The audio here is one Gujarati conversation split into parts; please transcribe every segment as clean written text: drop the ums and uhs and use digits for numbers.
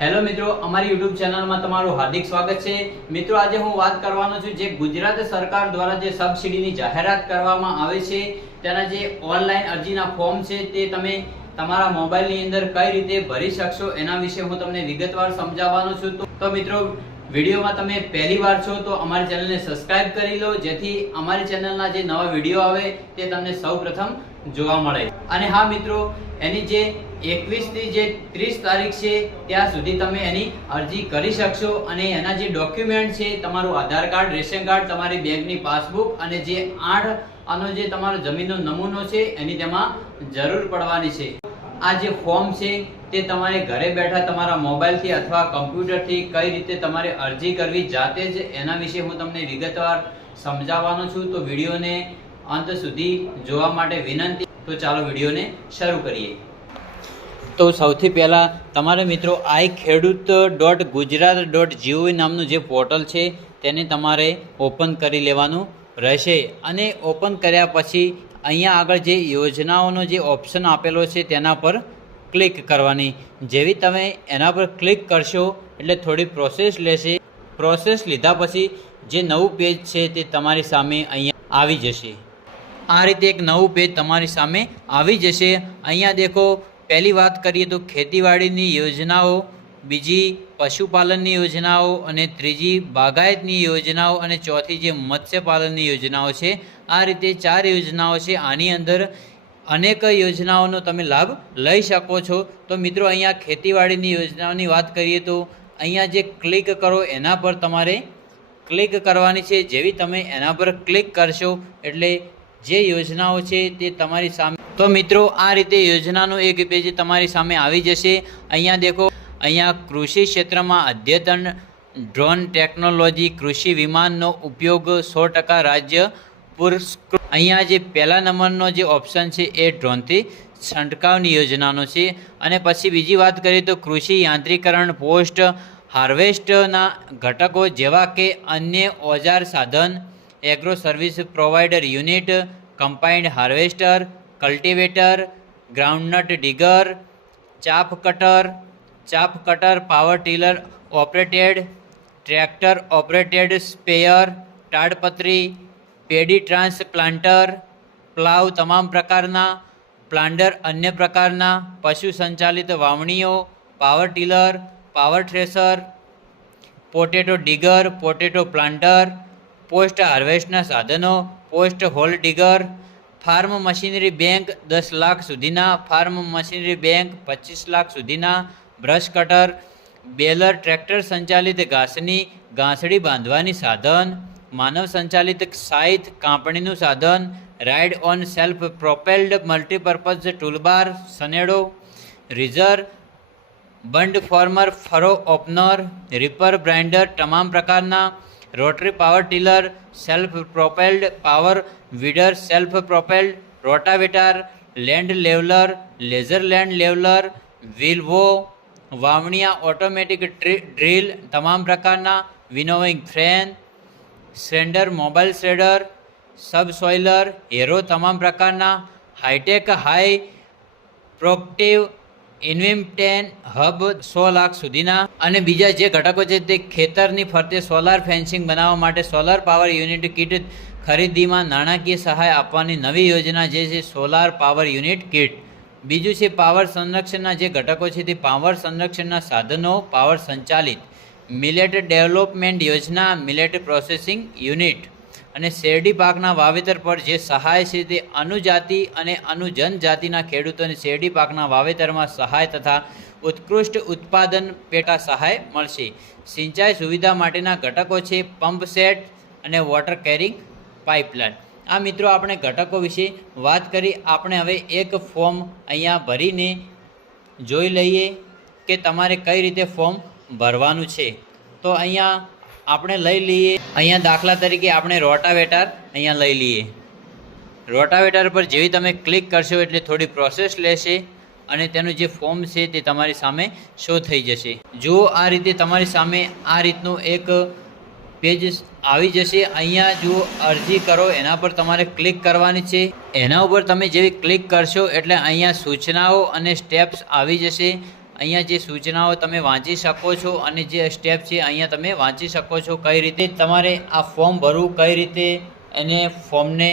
હેલો મિત્રો, અમારી યુટ્યુબ ચેનલમાં તમારું હાર્દિક સ્વાગત છે। મિત્રો, આજે હું વાત કરવાનો છું જે ગુજરાત સરકાર દ્વારા જે સબસિડીની જાહેરાત કરવામાં આવે છે તેના જે ઓનલાઈન અરજીના ફોર્મ છે તે તમે તમારા મોબાઈલની અંદર કઈ રીતે ભરી શકશો એના વિશે હું તમને વિગતવાર સમજાવવાનો છું। તો મિત્રો, વિડીયોમાં તમે પહેલી વાર છો તો અમારી ચેનલને સબસ્ક્રાઇબ કરી લો જેથી અમારી ચેનલના જે નવા વિડીયો આવે તે તમને સૌપ્રથમ જોવા મળે। અને હા મિત્રો, એની જે 21 થી જે 30 તારીખ છે ત્યાં સુધી તમે એની અરજી કરી શકશો અને એના જે ડોક્યુમેન્ટ છે તમારું આધાર કાર્ડ, રેશન કાર્ડ, તમારી બેંકની પાસબુક અને જે 8 આનો જે તમારો જમીનનો નમૂનો છે એની તેમાં જરૂર પડવાની છે। આ જે ફોર્મ છે તે તમારે ઘરે બેઠા તમારા મોબાઈલથી અથવા કમ્પ્યુટરથી કઈ રીતે તમારે અરજી કરવી જાતે જ એના વિશે હું તમને વિગતવાર સમજાવવાનો છું। તો વિડીયોને અંત સુધી જોવા માટે વિનંતી। તો ચાલો વિડીયોને શરૂ કરીએ। તો સૌથી પહેલાં તમારે મિત્રો iKheduત.gujarat.gov નામનું જે પોર્ટલ છે તેને તમારે ઓપન કરી લેવાનું રહેશે અને ઓપન કર્યા પછી અહીંયા આગળ જે યોજનાઓનો જે ઓપ્શન આપેલો છે તેના પર ક્લિક કરવાની। જેવી તમે એના પર ક્લિક કરશો એટલે થોડી પ્રોસેસ લેશે। પ્રોસેસ લીધા પછી જે નવું પેજ છે તે તમારી સામે અહીંયા આવી જશે। આ રીતે એક નવું પેજ તમારી સામે આવી જશે। અહીંયા દેખો, પહેલી વાત કરીએ તો ખેતીવાડીની યોજનાઓ, બીજી પશુપાલનની યોજનાઓ અને ત્રીજી બાગાયતની યોજનાઓ અને ચોથી જે મત્સ્યપાલનની યોજનાઓ છે। આ રીતે 4 યોજનાઓ છે। આની અંદર અનેક યોજનાઓનો તમે લાભ લઈ શકો છો। તો મિત્રો, અહીંયા ખેતીવાડીની યોજનાઓની વાત કરીએ તો અહીંયા જે ક્લિક કરો એના પર તમારે ક્લિક કરવાની છે। જેવી તમે એના પર ક્લિક કરશો એટલે જે યોજનાઓ છે તે તમારી સામે, તો મિત્રો આ રીતે યોજનાનું એક પેજ તમારી સામે આવી જશે। અહીંયા દેખો, અહીંયા કૃષિ ક્ષેત્રમાં અદ્યતન ડ્રોન ટેકનોલોજી, કૃષિ વિમાનનો ઉપયોગ 100% રાજ્ય પુરસ્કૃત। અહીંયા જે પહેલા નંબરનો જે ઓપ્શન છે એ ડ્રોનથી છંટકાવની યોજનાનો છે। અને પછી બીજી વાત કરીએ તો કૃષિ યાંત્રિકરણ, પોસ્ટ હાર્વેસ્ટના ઘટકો જેવા કે અન્ય ઓજાર સાધન, agro service provider unit, combined harvester, cultivator, groundnut digger, chaff cutter, power tiller operated, tractor operated sprayer, તાડપત્રી, પેડી ટ્રાન્સપ્લાન્ટર, પ્લાવ તમામ પ્રકારના, પ્લાન્ટર અન્ય પ્રકારના, પશુ સંચાલિત વાવણીઓ, power tiller, power thresher, potato digger, potato planter, post હાર્વેસ્ટના સાધનો, post hole digger, farm machinery bank 10 lakh સુધીના, ફાર્મ મશીનરી બેંક 25 લાખ સુધીના, બ્રશ કટર, બેલર ટ્રેક્ટર સંચાલિત ઘાસડી બાંધવાની સાધન, માનવ સંચાલિત સાઇથ કાપણીનું સાધન, ride on self propelled multipurpose toolbar, સનેડો, ridger, bund former, furrow opener, reaper binder તમામ પ્રકારના, rotary power tiller, self propelled power weeder, self propelled rotavator, land leveler, laser land leveler, વિલ્વો, વાવણીયા ઓટોમેટિક ડ્રીલ તમામ પ્રકારના, વિનોવિંગ ફ્રેન, શ્રેન્ડર, મોબાઈલ શ્રેડર, સબસોઇલર, હેરો તમામ પ્રકારના, હાઈટેક હાઈ પ્રોપ્ટિવ ઇન્વિમટેન હબ 100 લાખ સુધીના। અને બીજા જે ઘટકો છે તે ખેતરની ફરતે સોલાર ફેન્સિંગ બનાવવા માટે સોલાર પાવર યુનિટ કીટ ખરીદીમાં નાણાકીય સહાય આપવાની નવી યોજના જે છે સોલાર પાવર યુનિટ કીટ। બીજું છે પાવર સંરક્ષણના જે ઘટકો છે તે પાવર સંરક્ષણના સાધનો, પાવર સંચાલિત મિલેટ ડેવલપમેન્ટ યોજના, મિલેટ પ્રોસેસિંગ યુનિટ અને શેરડી પાકના વાવેતર પર જે સહાય છે તે અનુજાતિ અને અનુજનજાતિના ખેડૂતોને શેરડી પાકના વાવેતરમાં સહાય તથા ઉત્કૃષ્ટ ઉત્પાદન પેટા સહાય મળશે। સિંચાઈ સુવિધા માટેના ઘટકો છે પંપ સેટ અને વોટર કેરિંગ પાઇપલાઇન। આ મિત્રો, આપણે ઘટકો વિશે વાત કરી। આપણે હવે એક ફોર્મ અહીંયા ભરીને જોઈ લઈએ કે તમારે કઈ રીતે ફોર્મ ભરવાનું છે। તો અહીંયા આપણે લઈ લઈએ, અહીંયા દાખલા તરીકે આપણે રોટાવેટર અહીંયા લઈ લઈએ। રોટાવેટર પર જેવી તમે ક્લિક કરશો એટલે થોડી પ્રોસેસ લેશે અને તેનું જે ફોર્મ છે તે તમારી સામે શો થઈ જશે। જો આ રીતે તમારી સામે આ રીતનું એક પેજ આવી જશે। અહીંયા જો અરજી કરો એના પર તમારે ક્લિક કરવાની છે। એના ઉપર તમે જેવી ક્લિક કરશો એટલે અહીંયા સૂચનાઓ અને સ્ટેપ્સ આવી જશે। અહીંયા જે સૂચનાઓ તમે વાંચી શકો છો અને જે સ્ટેપ છે અહીંયા તમે વાંચી શકો છો કઈ રીતે તમારે આ ફોર્મ ભરવું, કઈ રીતે એને ફોર્મને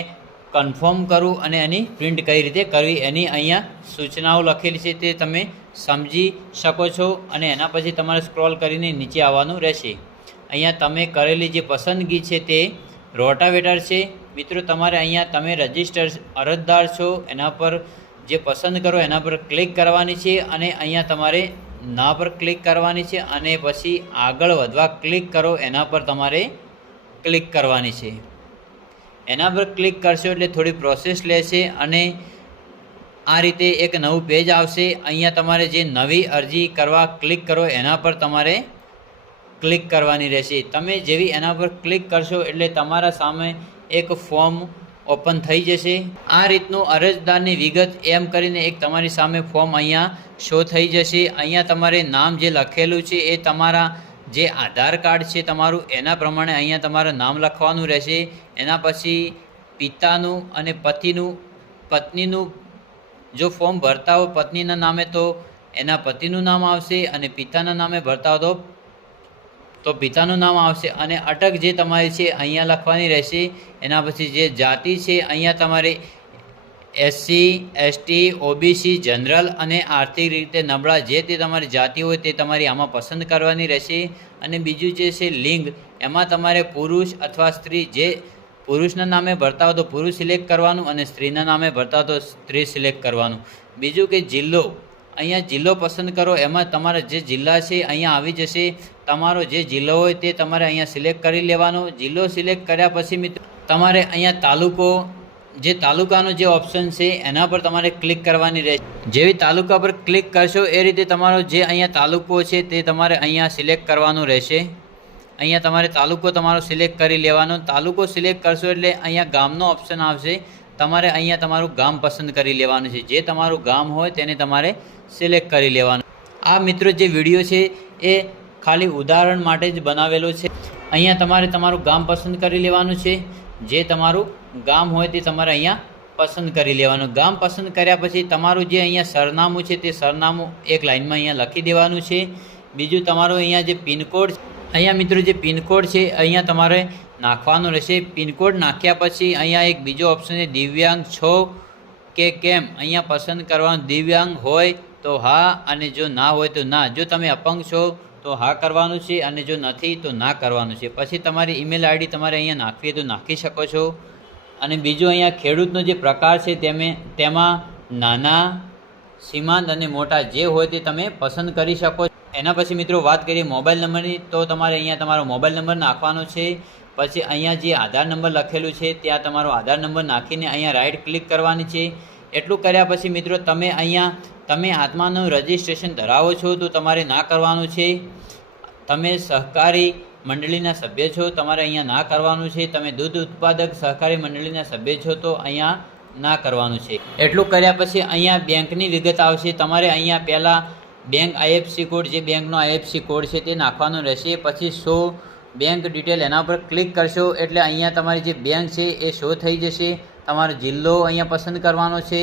કન્ફર્મ કરવું અને એની પ્રિન્ટ કઈ રીતે કરવી એની અહીંયા સૂચનાઓ લખેલી છે તે તમે સમજી શકો છો અને એના પછી તમારે સ્ક્રોલ કરીને નીચે આવવાનું રહેશે। અહીંયા તમે કરેલી જે પસંદગી છે તે રોટાવેટર છે। મિત્રો તમારે અહીંયા તમે રજિસ્ટર અરજદાર છો એના પર જે પસંદ કરો એના પર ક્લિક કરવાની છે અને અહીંયા તમારે ના પર ક્લિક કરવાની છે અને પછી આગળ વધવા ક્લિક કરો એના પર તમારે ક્લિક કરવાની છે। એના પર ક્લિક કરશો એટલે થોડી પ્રોસેસ લેશે અને આ રીતે એક નવું પેજ આવશે। અહીંયા તમારે જે નવી અરજી કરવા ક્લિક કરો એના પર તમારે ક્લિક કરવાની રહેશે। તમે જેવી એના પર ક્લિક કરશો એટલે તમારા સામે એક ફોર્મ ઓપન થઈ જશે। આ રીતનું અરજદારની વિગત એમ કરીને એક તમારી સામે ફોર્મ અહીંયા શો થઈ જશે। અહીંયા તમારે નામ જે લખેલું છે એ તમારા જે આધાર કાર્ડ છે તમારું એના પ્રમાણે અહીંયા તમારે નામ લખવાનું રહેશે। એના પછી પિતાનું અને પત્નીનું જો ફોર્મ ભરતા હો પત્નીના નામે તો એના પતિનું નામ આવશે અને પિતાના નામે ભરતા હો તો પિતાનું નામ આવશે અને અટક જે તમારી છે અહીંયા લખવાની રહેશે। એના પછી જે જાતિ છે અહીંયા તમારે SC ST OBC જનરલ અને આર્થિક રીતે નબળા જે તે તમારી જાતિ હોય તે તમારી આમાં પસંદ કરવાની રહેશે। અને બીજું જે છે લિંગ એમાં તમારે પુરુષ અથવા સ્ત્રી જે પુરુષના નામે ભરતા હો તો પુરુષ સિલેક્ટ કરવાનું અને સ્ત્રીના નામે ભરતા હો તો સ્ત્રી સિલેક્ટ કરવાનું। બીજું કે જિલ્લો અહીંયા જિલ્લો પસંદ કરો એમાં તમારા જે જિલ્લા છે અહીંયા આવી જશે। તમારો જે જિલ્લો હોય તે તમારે અહીંયા સિલેક્ટ કરી લેવાનો। જિલ્લો સિલેક્ટ કર્યા પછી મિત્રો તમારે અહીંયા તાલુકો જે તાલુકાનો જે ઓપ્શન છે એના પર તમારે ક્લિક કરવાની રહેશે। જેવી તાલુકા પર ક્લિક કરશો એ રીતે તમારો જે અહીંયા તાલુકો છે તે તમારે અહીંયા સિલેક્ટ કરવાનું રહેશે। અહીંયા તમારે તાલુકો તમારો સિલેક્ટ કરી લેવાનો। તાલુકો સિલેક્ટ કરશો એટલે અહીંયા ગામનો ઓપ્શન આવશે। તમારે અહીંયા તમારું ગામ પસંદ કરી લેવાનું છે। જે તમારું ગામ હોય તેને તમારે સિલેક્ટ કરી લેવાનું। આ મિત્રો જે વિડીયો છે એ ખાલી ઉદાહરણ માટે જ બનાવેલો છે। અહીંયા તમારે તમારું ગામ પસંદ કરી લેવાનું છે। જે તમારું ગામ હોય તે તમારે અહીંયા પસંદ કરી લેવાનું। ગામ પસંદ કર્યા પછી તમારું જે અહીંયા સરનામું છે તે સરનામું એક લાઇનમાં અહીંયા લખી દેવાનું છે। બીજું તમારું અહીંયા જે પિનકોડ અહીંયા મિત્રો જે પિનકોડ છે અહીંયા તમારે નાખવાનો રહેશે। પિનકોડ નાખ્યા પછી અહીંયા એક બીજો ઓપ્શન છે દિવ્યાંગ છો કે કેમ અહીંયા પસંદ કરવાનું। દિવ્યાંગ હોય તો હા અને જો ના હોય તો ના। જો તમે અપંગ છો તો હા કરવાનું છે અને જો નથી તો ના કરવાનું છે। પછી તમારી ઈમેલ આઈડી તમારે અહીંયા નાખવી તો નાખી શકો છો। અને બીજું અહીંયા ખેડૂતનો જે પ્રકાર છે તેમાં નાના સીમાંત અને મોટા જે હોય તે તમે પસંદ કરી શકો। એના પછી મિત્રો વાત કરીએ મોબાઈલ નંબરની તો તમારે અહીંયા તમારો મોબાઈલ નંબર નાખવાનો છે। પછી અહીંયા જે આધાર નંબર લખેલું છે ત્યાં તમારો આધાર નંબર નાખીને અહીંયા રાઈટ ક્લિક કરવાની છે। એટલું કર્યા પછી મિત્રો તમે આત્માનું રજિસ્ટ્રેશન ધરાવો છો તો તમારે ના કરવાનું છે। તમે સહકારી મંડળીના સભ્ય છો તમારે અહીંયા ના કરવાનું છે। તમે દૂધ ઉત્પાદક સહકારી મંડળીના સભ્ય છો તો અહીંયા ના કરવાનું છે। એટલું કર્યા પછી અહીંયા બેંકની વિગત આવશે। તમારે અહીંયા પહેલાં બેંક IFSC કોડ જે બેંકનો IFSC કોડ છે તે નાખવાનો રહેશે। પછી શો બેંક ડિટેલ એના પર ક્લિક કરશો એટલે અહીંયા તમારી જે બેંક છે એ શો થઈ જશે। તમારો જિલ્લો અહીંયા પસંદ કરવાનો છે।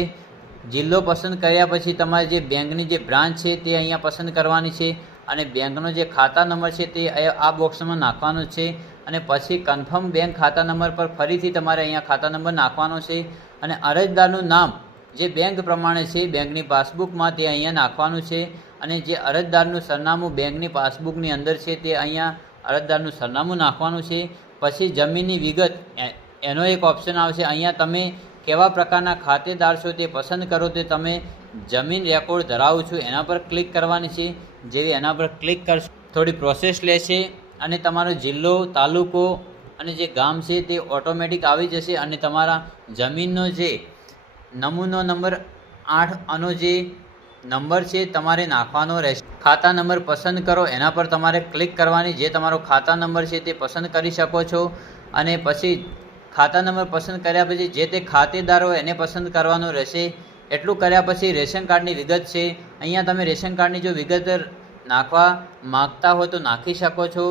જિલ્લો પસંદ કર્યા પછી તમારે જે બેંકની જે બ્રાન્ચ છે તે અહીંયા પસંદ કરવાની છે અને બેંકનો જે ખાતા નંબર છે તે આ બોક્સમાં નાખવાનો છે। અને પછી કન્ફર્મ બેંક ખાતા નંબર પર ફરીથી તમારે અહીંયા ખાતા નંબર નાખવાનો છે અને અરજદારનું નામ જે બેંક પ્રમાણે છે બેંકની પાસબુકમાં તે અહીંયા નાખવાનું છે અને જે અરજદારનું સરનામું બેંકની પાસબુકની અંદર છે તે અહીંયા અરજદારનું સરનામું નાખવાનું છે। પછી જમીનની વિગત એનો એક ઓપ્શન આવશે। અહીંયા તમે કેવા પ્રકારના ખાતેદાર છો તે પસંદ કરો તે તમે જમીન રેકોર્ડ ધરાવું છું એના પર ક્લિક કરવાની છે। જેવી એના પર ક્લિક કરશો થોડી પ્રોસેસ લેશે અને તમારો જિલ્લો તાલુકો અને જે ગામ છે તે ઓટોમેટિક આવી જશે અને તમારા જમીનનો જે નમૂનો નંબર 8 આનો જે નંબર છે તમારે નાખવાનો રહેશે। ખાતા નંબર પસંદ કરો એના પર તમારે ક્લિક કરવાની। જે તમારો ખાતા નંબર છે તે પસંદ કરી શકો છો અને પછી ખાતા નંબર પસંદ કર્યા પછી જે તે ખાતેદાર હોય એને પસંદ કરવાનું રહેશે। એટલું કર્યા પછી રેશન કાર્ડની વિગત છે। અહીંયા તમે રેશન કાર્ડની જો વિગત નાખવા માગતા હો તો નાખી શકો છો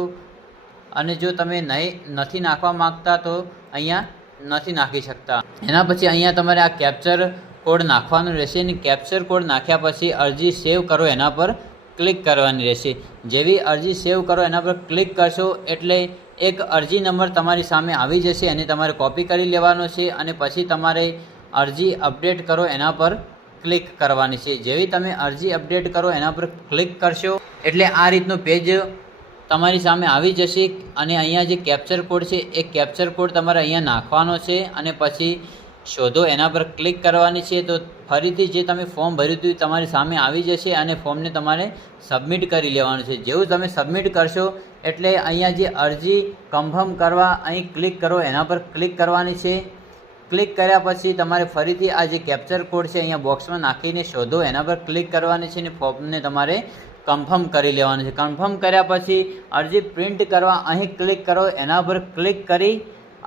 અને જો તમે નથી નાખવા માગતા તો અહીંયા નથી નાખી શકતા। એના પછી અહીંયા તમારે આ કેપ્ચર કોડ નાખવાનો રહેશે અને કેપ્ચર કોડ નાખ્યા પછી અરજી સેવ કરો એના પર ક્લિક કરવાની રહેશે। જેવી અરજી સેવ કરો એના પર ક્લિક કરશો એટલે એક અરજી નંબર તમારી સામે આવી જશે અને તમારે કોપી કરી લેવાનો છે અને પછી તમારે અરજી અપડેટ કરો એના પર ક્લિક કરવાની છે। જેવી તમે અરજી અપડેટ કરો એના પર ક્લિક કરશો એટલે આ રીતનું પેજ તમારી સામે આવી જશે અને અહીંયા જે કેપ્ચર કોડ છે એ કેપ્ચર કોડ તમારે અહીંયા નાખવાનો છે અને પછી શોધો એના પર ક્લિક કરવાની છે। તો ફરીથી જે તમે ફોર્મ ભર્યું હતું તમારી સામે આવી જશે અને ફોર્મને તમારે સબમિટ કરી લેવાનું છે। જેવું તમે સબમિટ કરશો એટલે અહીંયા જે અરજી કન્ફર્મ કરવા અહીં ક્લિક કરો એના પર ક્લિક કરવાની છે। ક્લિક કર્યા પછી તમારે ફરીથી આ જે કેપ્ચર કોડ છે અહીંયા બોક્સમાં નાખીને શોધો એના પર ક્લિક કરવાની છે અને ફોર્મને તમારે કન્ફર્મ કરી લેવાનું છે। કન્ફર્મ કર્યા પછી અરજી પ્રિન્ટ કરવા અહીં ક્લિક કરો એના પર ક્લિક કરી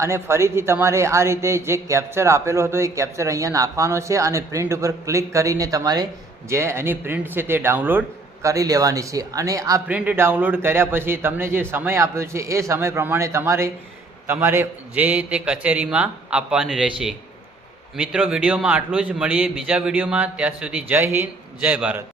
અને ફરીથી તમારે આ રીતે જે કેપ્ચર આપેલો હતો એ કેપ્ચર અહીંયા નાખવાનો છે અને પ્રિન્ટ ઉપર ક્લિક કરીને તમારે જે એની પ્રિન્ટ છે તે ડાઉનલોડ કરી લેવાની છે। અને આ પ્રિન્ટ ડાઉનલોડ કર્યા પછી તમને જે સમય આપ્યો છે એ સમય પ્રમાણે તમારે જે તે કચેરીમાં આપવાની રહેશે। મિત્રો વિડીયોમાં આટલું જ, મળીએ બીજા વિડીયોમાં, ત્યાં સુધી જય હિન્દ જય ભારત।